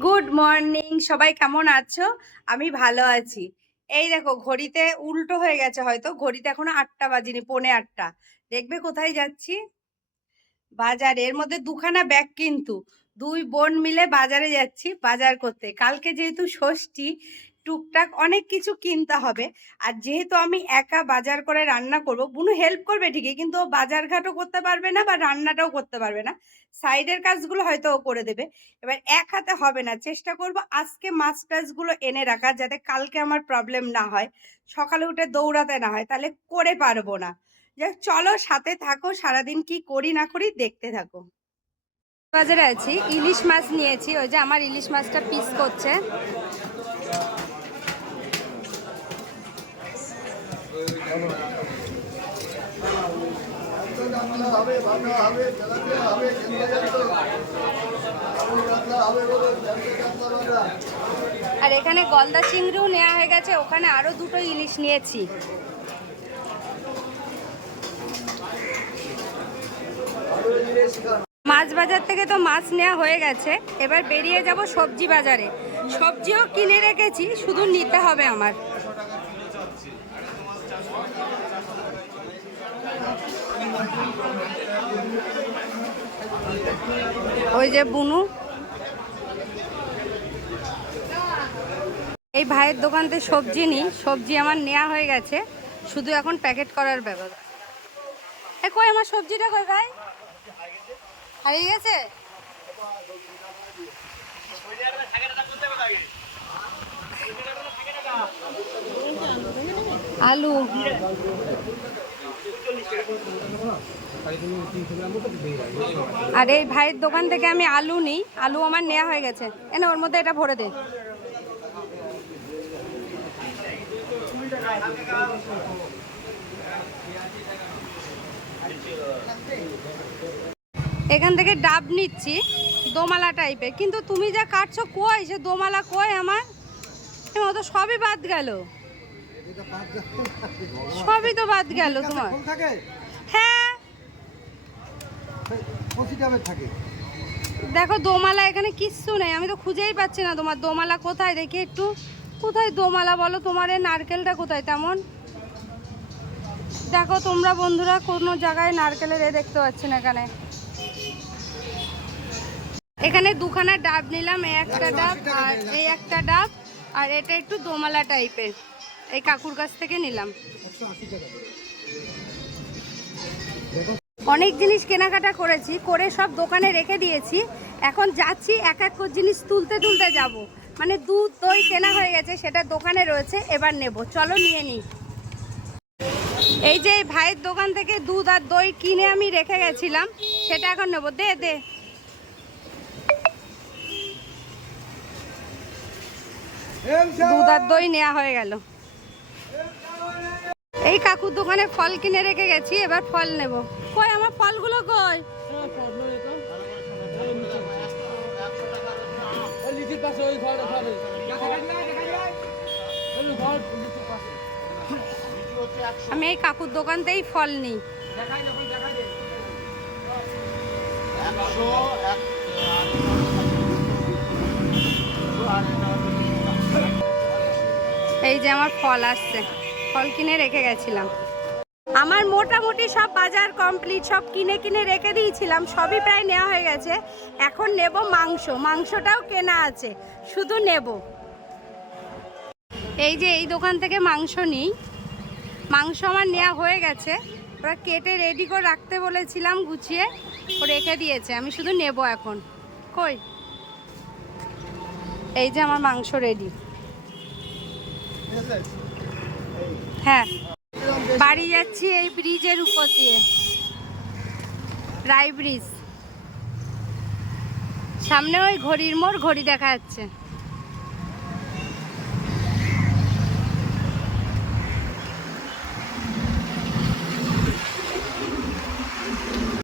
Good morning সবাই কেমন আছো? আমি ভালো আছি। এই দেখো, ঘড়িতে উল্টো হয়ে গেছে হয়তো। ঘড়িতে এখনও আটটা বাজিনি, পৌনে আটটা। দেখবে কোথায় যাচ্ছি? বাজারে। এর মধ্যে দুখানা ব্যাগ কিন্তু। দুই বোন মিলে বাজারে যাচ্ছি, বাজার করতে। কালকে যেহেতু ষষ্ঠী টুকটাক অনেক কিছু কিনতে হবে। আর যেহেতু আমি একা বাজার করে রান্না করব, বুনু হেল্প করবে ঠিকই, কিন্তু ও বাজার ঘাটও করতে পারবে না বা রান্নাটাও করতে পারবে না। সাইডের কাজগুলো হয়তো ও করে দেবে। এবার এক হাতে হবে না, চেষ্টা করব আজকে মাছ টাছগুলো এনে রাখার যাতে কালকে আমার প্রবলেম না হয়। সকালে উঠে দৌড়াতে না হয়, তাহলে করে পারব না। যাক, চলো সাথে থাকো, সারাদিন কি করি না করি দেখতে থাকো। বাজারে আছি, ইলিশ মাছ নিয়েছি, ওই যে আমার ইলিশ মাছটা পিস করছে। আর এখানে গলদা চিংড়িও নেওয়া হয়ে গেছে, ওখানে আরও দুটো ইলিশ নিয়েছি। মাছ বাজার থেকে তো মাছ নেওয়া হয়ে গেছে, এবার বেরিয়ে যাব সবজি বাজারে। সবজিও কিনে রেখেছি, শুধু নিতে হবে আমার। ওই যে বুনু। এই ভাইয়ের দোকান থেকে সবজি নিই, সবজি আমার নেওয়া হয়ে গেছে, শুধু এখন প্যাকেট করার ব্যাপার। এ কই, আমার সবজিটা কই ভাই? হারিয়ে গেছে? আলু। আর এই ভাইয়ের দোকান থেকে আমি আলু নিই। আলু আমার নেওয়া হয়ে গেছে। এনে ওর মধ্যে এটা ভরে দে। এখান থেকে ডাব নিচ্ছি, দোমালা টাইপের কিন্তু তুমি যা কাটছো, কই? সে দোমালা কই আমার? ও সবই বাদ গেল। সবই তো বাদ গেল তোমার। হ্যাঁ। দেখো দোমালা এখানে কিচ্ছু নেই। আমি তো খুঁজেই পাচ্ছি না তোমার দোমালা কোথায়? দেখি একটু। কোথায় দোমালা বলো? তোমার এই নারকেলটা কোথায়? তেমন। দেখো তোমরা বন্ধুরা কোনো জায়গায় নারকেলের এ দেখতে পাচ্ছি না এখানে। এখানে দুখানা ডাব নিলাম এই একটা ডাব আর এই একটা ডাব আর এটা একটু দোমালা টাইপের এই কাকুর কাছ থেকে নিলাম। অনেক জিনিস কেনাকাটা করেছি, করে সব দোকানে রেখে দিয়েছি। এখন যাচ্ছি, এক এক জিনিস তুলতে তুলতে যাব। মানে দুধ, দই কেনা হয়ে গেছে, সেটা দোকানে রয়েছে, এবার নেব। চলো নিয়ে নিই। এই যে ভাইয়ের দোকান থেকে দুধ আর দই কিনে আমি রেখে গেছিলাম, সেটা এখন নেব। দে দে। দুধ আর দই নেওয়া হয়ে গেল। এই কাকুর দোকানে ফল কিনে রেখে গেছি, এবার ফল নেব। কই, আমার ফলগুলো কই? আমি এই কাকুর দোকানতেই ফল নিই। এই যে আমার ফল আসছে। ফল কিনে রেখে গেছিলাম। আমার মোটামুটি সব বাজার কমপ্লিট সব কিনে কিনে রেখে দিয়েছিলাম, সবই প্রায় নেওয়া হয়ে গেছে। এখন নেব মাংস, মাংসটাও কেনা আছে, শুধু নেব। এই যে এই দোকান থেকে মাংস নিই। মাংস আমার নেওয়া হয়ে গেছে, ওরা কেটে রেডি করে রাখতে বলেছিলাম, গুছিয়ে ও রেখে দিয়েছে, আমি শুধু নেব এখন। কই? এই যে আমার মাংস রেডি হ্যাঁ। বাড়ি যাচ্ছি এই ব্রিজের উপর দিয়ে। রাই ব্রিজ সামনে ওই ঘড়ির মোড়, ঘড়ি দেখা যাচ্ছে।